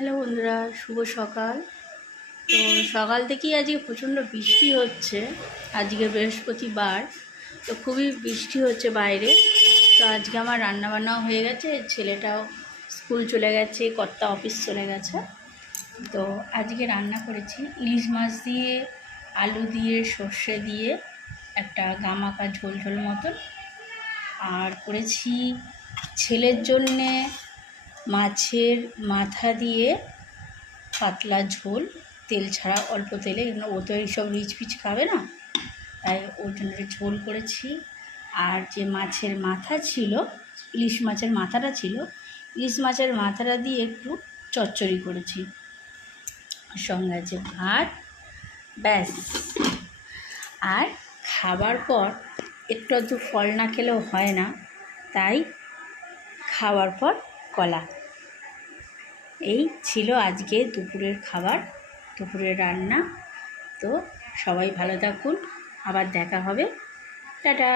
Hello বন্ধুরা, শুভ সকাল। তো সকাল থেকেই আজকে প্রচণ্ড বৃষ্টি হচ্ছে। আজকে বৃহস্পতিবার, তো খুবই বৃষ্টি হচ্ছে বাইরে। তো আজকে আমার রান্নাবান্নাও হয়ে গেছে, ছেলেটাও স্কুল চলে গেছে, কর্তা অফিস চলে গেছে। তো আজকে রান্না করেছি ইলিশ মাছ দিয়ে, আলু দিয়ে, সর্ষে দিয়ে একটা গামাখা ঝোল ঝোল মতন। আর করেছি ছেলের জন্যে মাছের মাথা দিয়ে পাতলা ঝোল, তেল ছাড়া, অল্প তেলে। ও তো এইসব রিচ পিচ খাবে না, তাই ওর জন্য ঝোল করেছি। আর যে মাছের মাথা ছিল, ইলিশ মাছের মাথাটা ছিল, ইলিশ মাছের মাথাটা দিয়ে একটু চচ্চড়ি করেছি। সঙ্গে আছে ভাত, ব্যাস। আর খাবার পর একটু আধটু ফল না খেলেও হয় না, তাই খাওয়ার পর কলা। এই ছিল আজকে দুপুরের খাবার, দুপুরের রান্না। তো সবাই ভালো থাকুন, আবার দেখা হবে, টাটা।